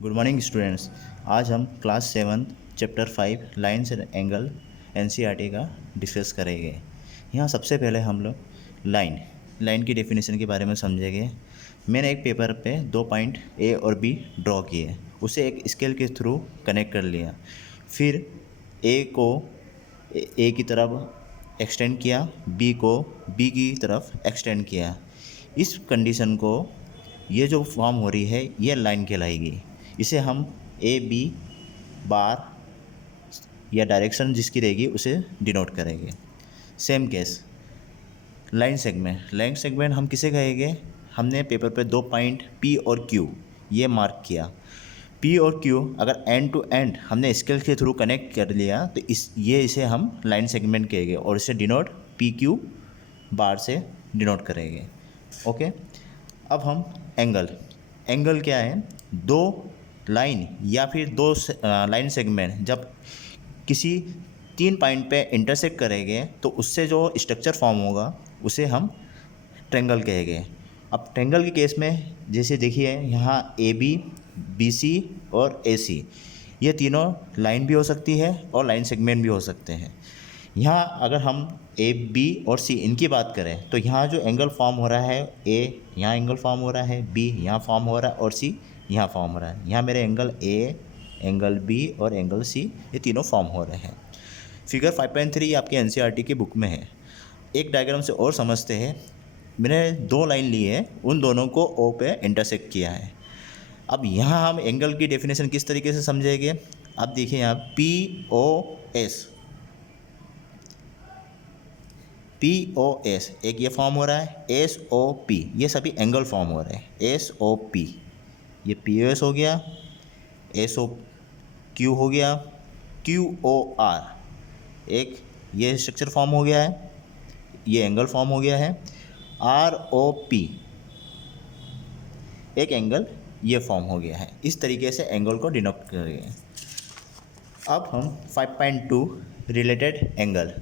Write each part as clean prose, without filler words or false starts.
Good morning students. आज हम class 7 chapter 5 lines and angle NCERT का डिस्कस करेंगे। यहाँ सबसे पहले हम लोग लाइन की डेफिनेशन के बारे में समझेंगे। मैंने एक पेपर पे 2 पॉइंट ए और बी ड्रॉ किए, उसे एक स्केल के थ्रू कनेक्ट कर लिया। फिर ए को ए की तरफ एक्सटेंड किया, बी को बी की तरफ एक्सटेंड किया। इस कंडीशन को ये जो फॉर्म हो रही है ये लाइन कहलाएगी। इसे हम ए बी बार या डायरेक्शन जिसकी रहेगी उसे डिनोट करेंगे। सेम केस लाइन सेगमेंट हम किसे कहेंगे? हमने पेपर पे 2 पॉइंट पी और क्यू ये मार्क किया। पी और क्यू अगर एंड टू एंड हमने स्केल के थ्रू कनेक्ट कर लिया तो इसे हम लाइन सेगमेंट कहेंगे और इसे डिनोट पी क्यू बार से डिनोट करेंगे। ओके, अब हम एंगल क्या है? दो लाइन या फिर दो लाइन सेगमेंट जब किसी 3 पॉइंट पे इंटरसेक्ट करेंगे तो उससे जो स्ट्रक्चर फॉर्म होगा उसे हम ट्रेंगल कहेंगे। अब ट्रेंगल के केस में जैसे देखिए यहाँ ए बी सी और ए सी ये तीनों लाइन भी हो सकती है और लाइन सेगमेंट भी हो सकते हैं। यहाँ अगर हम ए बी और सी इनकी बात करें तो यहाँ जो एंगल फॉर्म हो रहा है, ए यहाँ एंगल फॉर्म हो रहा है, बी यहाँ फॉर्म हो रहा है और सी यहाँ फॉर्म हो रहा है। यहाँ मेरे एंगल ए, एंगल बी और एंगल सी ये तीनों फॉर्म हो रहे हैं। फिगर 5.3 आपके एनसीईआरटी की बुक में है। एक डायग्राम से और समझते हैं। मैंने 2 लाइन ली है, उन दोनों को ओ पे इंटरसेक्ट किया है। अब यहाँ हम एंगल की डेफिनेशन किस तरीके से समझेंगे? आप देखिए यहाँ पी ओ एस एक ये फॉर्म हो रहा है, एस ओ पी ये सभी एंगल फॉर्म हो रहे हैं। एस ओ पी ये पी ओ एस हो गया, एस ओ क्यू हो गया, क्यू ओ आर एक ये स्ट्रक्चर फॉर्म हो गया है, ये एंगल फॉर्म हो गया है। आर ओ पी एक एंगल ये फॉर्म हो गया है। इस तरीके से एंगल को डिनोट करेंगे। अब हम 5.2 रिलेटेड एंगल,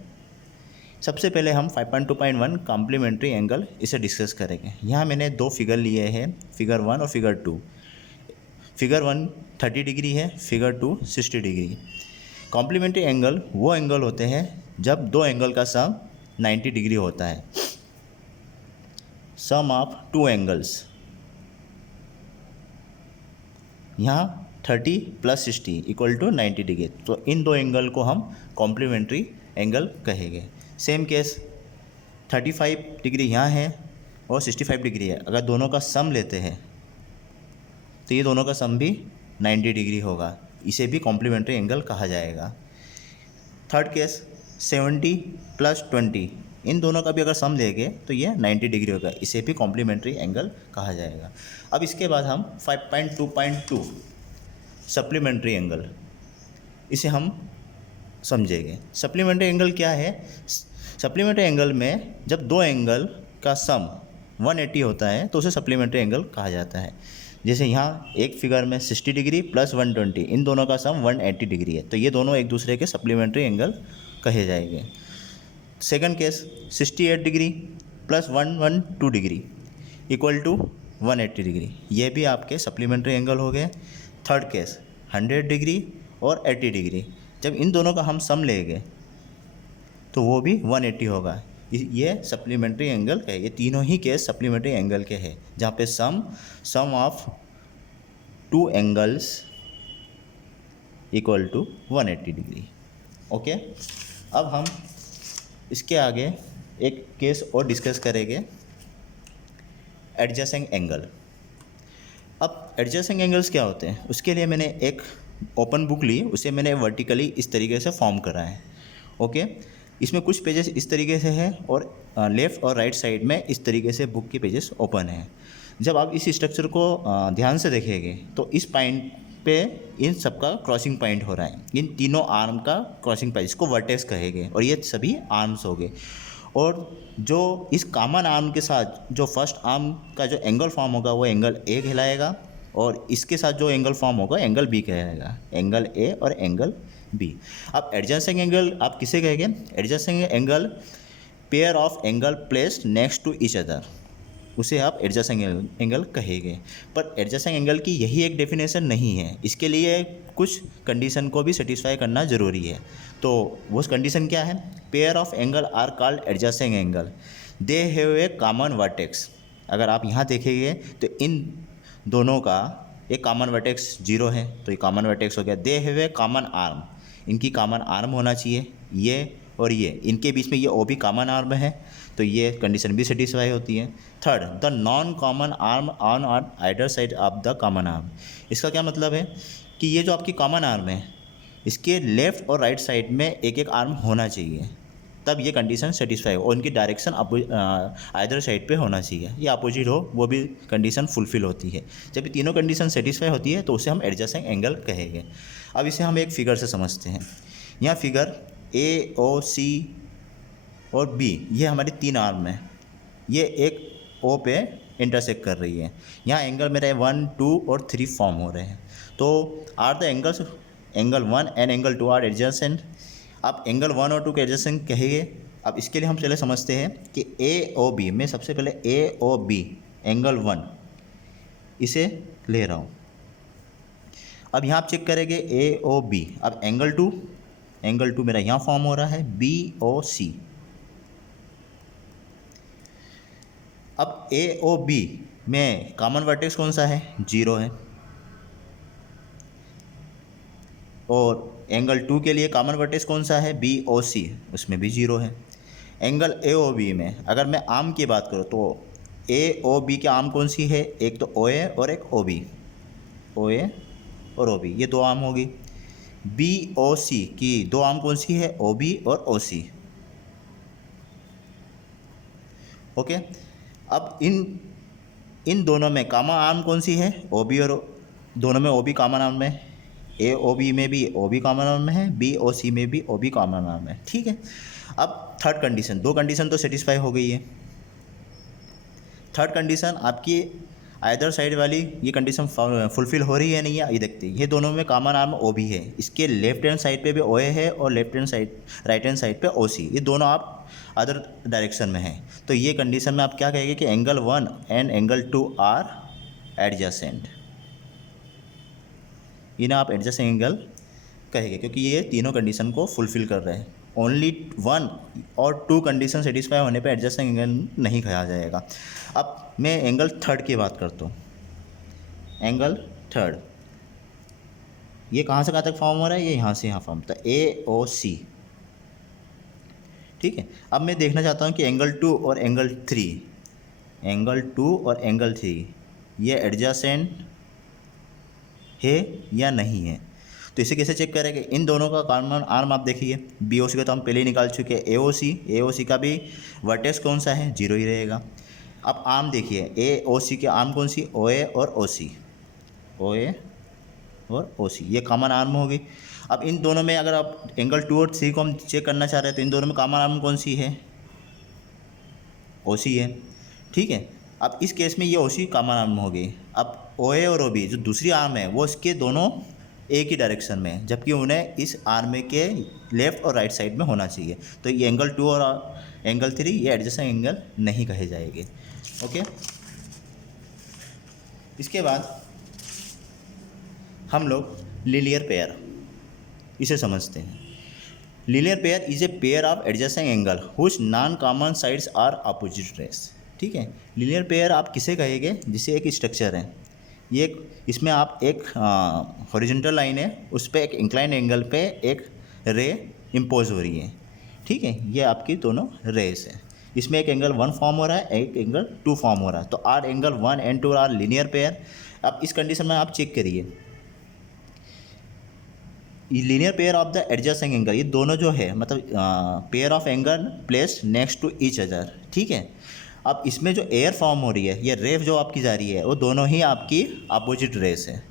सबसे पहले हम 5.2.1 कॉम्प्लीमेंट्री एंगल इसे डिस्कस करेंगे। यहाँ मैंने 2 फिगर लिए हैं, फिगर 1 और फिगर 2। फिगर 1 30 डिग्री है, फिगर 2 60 डिग्री। कॉम्प्लीमेंट्री एंगल वो एंगल होते हैं जब 2 एंगल का सम 90 डिग्री होता है। सम ऑफ 2 एंगल्स, यहाँ 30 + 60 = 90 डिग्री, तो इन 2 एंगल को हम कॉम्प्लीमेंट्री एंगल कहेंगे। सेम केस 35 डिग्री यहाँ है और 65 डिग्री है। अगर दोनों का सम लेते हैं तो ये दोनों का सम भी 90 डिग्री होगा, इसे भी कॉम्प्लीमेंट्री एंगल कहा जाएगा। थर्ड केस 70 + 20 इन दोनों का भी अगर सम लेंगे तो ये 90 डिग्री होगा, इसे भी कॉम्प्लीमेंट्री एंगल कहा जाएगा। अब इसके बाद हम 5.2.2 सप्लीमेंट्री एंगल इसे हम समझेंगे। सप्लीमेंट्री एंगल क्या है? सप्लीमेंट्री एंगल में जब 2 एंगल का सम 180 होता है तो उसे सप्लीमेंट्री एंगल कहा जाता है। जैसे यहाँ एक फिगर में 60 डिग्री + 120 इन दोनों का सम 180 डिग्री है, तो ये दोनों एक दूसरे के सप्लीमेंट्री एंगल कहे जाएंगे। Second case 68 degree + 112 degree = 180 degree, ये भी आपके सप्लीमेंट्री एंगल हो गए। थर्ड केस 100 डिग्री और 80 डिग्री, जब इन दोनों का हम सम लेंगे तो वो भी 180 होगा, ये सप्लीमेंट्री एंगल है। ये तीनों ही केस सप्लीमेंट्री एंगल के हैं जहाँ पे सम ऑफ 2 एंगल्स = 180 डिग्री। ओके, अब हम इसके आगे एक केस और डिस्कस करेंगे, एडजेसेंट एंगल। अब एडजेसेंट एंगल्स क्या होते हैं उसके लिए मैंने एक ओपन बुक ली, उसे मैंने वर्टिकली इस तरीके से फॉर्म करा है। ओके, इसमें कुछ पेजेस इस तरीके से हैं और लेफ़्ट और राइट साइड में इस तरीके से बुक के पेजेस ओपन हैं। जब आप इस स्ट्रक्चर को ध्यान से देखेंगे तो इस पॉइंट पे इन सब का क्रॉसिंग पॉइंट हो रहा है, इन तीनों आर्म का क्रॉसिंग पॉइंट, इसको वर्टेक्स कहेंगे और ये सभी आर्म्स हो गए। और जो इस कॉमन आर्म के साथ जो फर्स्ट आर्म का जो एंगल फॉर्म होगा वो एंगल ए कहलाएगा और इसके साथ जो एंगल फॉर्म होगा एंगल बी कहलाएगा, एंगल ए और एंगल बी। अब एडजेसेंट एंगल आप किसे कहेंगे? Adjacent angle pair of angle placed next to each other. उसे आप एडजेसेंट एंगल कहेंगे। पर एडजेसेंट एंगल की यही एक डेफिनेशन नहीं है, इसके लिए कुछ कंडीशन को भी सेटिस्फाई करना ज़रूरी है। तो वो कंडीशन क्या है? Pair of angle are called adjacent angle, they have a common vertex. अगर आप यहाँ देखेंगे तो इन दोनों का एक कॉमन वर्टेक्स 0 है, तो ये कॉमन वर्टेक्स हो गया। दे हैव ए कॉमन आर्म, इनकी कॉमन आर्म होना चाहिए, ये और ये, इनके बीच में ये ओ भी कॉमन आर्म है, तो ये कंडीशन भी सेटिस्फाई होती है। Third, the non common arm on either side of the common arm. इसका क्या मतलब है कि ये जो आपकी कॉमन आर्म है, इसके लेफ़्ट और राइट साइड में एक एक आर्म होना चाहिए, तब ये कंडीशन सेटिस्फाई हो, और उनकी डायरेक्शन आइदर साइड पे होना चाहिए, ये अपोजिट हो, वो भी कंडीशन फुलफिल होती है। जब ये तीनों कंडीशन सेटिस्फाई होती है तो उसे हम एडजेसेंट एंगल कहेंगे। अब इसे हम एक फिगर से समझते हैं। यहाँ फिगर ए, ओ, सी और बी, ये हमारी 3 आर्म है, ये एक ओ पे इंटरसेक्ट कर रही है। यहाँ एंगल मेरे 1, 2 और 3 फॉर्म हो रहे हैं। तो are the angles, angle 1 and angle 2 are adjacent. आप एंगल 1 और 2 के एडजेसेंट कहेंगे। अब इसके लिए हम पहले समझते हैं कि ए ओ बी, मैं सबसे पहले ए ओ बी एंगल 1 इसे ले रहा हूँ। अब यहाँ आप चेक करेंगे ए ओ बी। अब एंगल 2 मेरा यहाँ फॉर्म हो रहा है बी ओ सी। अब ए ओ बी में कॉमन वर्टेक्स कौन सा है? 0 है। और एंगल 2 के लिए कॉमन वर्टेक्स कौन सा है? बी ओ सी, उसमें भी 0 है। एंगल ए ओ बी में अगर मैं आर्म की बात करूँ तो ए ओ बी की आर्म कौन सी है? एक तो ओ ए और एक ओ बी, ओ ए और ओ बी, ये 2 आर्म होगी। बी ओ सी की 2 आर्म कौन सी है? ओ बी और ओ सी। ओके, अब इन दोनों में कॉमन आर्म कौन सी है? ओ बी, और दोनों में ओ बी कॉमन आर्म है। ए ओ बी में भी ओ बी कॉमन आर्म है, बी ओ सी में भी ओ बी कॉमन आर्म है। ठीक है, अब थर्ड कंडीशन, 2 कंडीशन तो सेटिस्फाई हो गई है। थर्ड कंडीशन आपकी आइदर साइड वाली ये कंडीशन फुलफिल हो रही है नहीं है, ये देखते हैं। ये दोनों में कॉमन आर्म ओ बी है, इसके लेफ्ट हैंड साइड पे भी ओ ए है और left hand side, right hand side पे ओ सी, ये दोनों आप अदर डायरेक्शन में हैं। तो ये कंडीशन में आप क्या कहेंगे कि angle 1 and angle 2 are adjacent, इन्हें आप एडजेसेंट एंगल कहेंगे क्योंकि ये तीनों कंडीशन को फुलफिल कर रहे हैं। ओनली 1 और 2 कंडीशन सेटिस्फाई होने पे एडजेसेंट एंगल नहीं कहा जाएगा। अब मैं एंगल थर्ड की बात करता हूँ। एंगल थर्ड ये कहाँ से कहाँ तक फॉर्म हो रहा है? ये यहाँ से यहाँ फॉर्म होता है, ए ओ सी। ठीक है, अब मैं देखना चाहता हूँ कि एंगल 2 और एंगल 3, एंगल 2 और एंगल 3 ये एडजेसेंट है या नहीं है। तो इसे कैसे चेक करेंगे? इन दोनों का कॉमन आर्म आप देखिए, बी ओ सी का तो हम पहले ही निकाल चुके हैं। ए ओ सी का भी वर्टेक्स कौन सा है? 0 ही रहेगा। अब आर्म देखिए, ए ओ सी के आर्म कौन सी? ओ ए और ओ सी, ओ ए और ओ सी, ये कॉमन आर्म होगी। अब इन दोनों में अगर आप एंगल 2 और 3 को हम चेक करना चाह रहे हैं तो इन दोनों में कॉमन आर्म कौन सी है? ओ सी है। ठीक है, अब इस केस में ये ओ सी कॉमन आर्म हो गई। अब ओ ए और ओ बी जो दूसरी आर्म है वो इसके दोनों एक ही डायरेक्शन में, जबकि उन्हें इस आर्म के लेफ़्ट और राइट साइड में होना चाहिए। तो ये एंगल 2 और एंगल 3 ये एडजेसेंट एंगल नहीं कहे जाएंगे। ओके, इसके बाद हम लोग लीनियर पेयर इसे समझते हैं। Linear pair is a pair of adjacent angle whose non common sides are opposite rays. ठीक है, लीनियर पेयर आप किसे कहेंगे? जिसे एक स्ट्रक्चर है, ये इसमें आप एक हॉरिजॉन्टल लाइन है, उस पर एक इंक्लाइन एंगल पे एक रे इम्पोज हो रही है। ठीक है, ये आपकी दोनों रेस है, इसमें एक एंगल 1 फॉर्म हो रहा है, एक एंगल 2 फॉर्म हो रहा है। तो are angle 1 and 2 are linear pair. अब इस कंडीशन में आप चेक करिए, linear pair of the adjacent angle, ये दोनों जो है मतलब pair of angle placed next to each other. ठीक है, अब इसमें जो एयर फॉर्म हो रही है, ये रेव जो आपकी जा रही है, वो दोनों ही आपकी अपोजिट रेस है।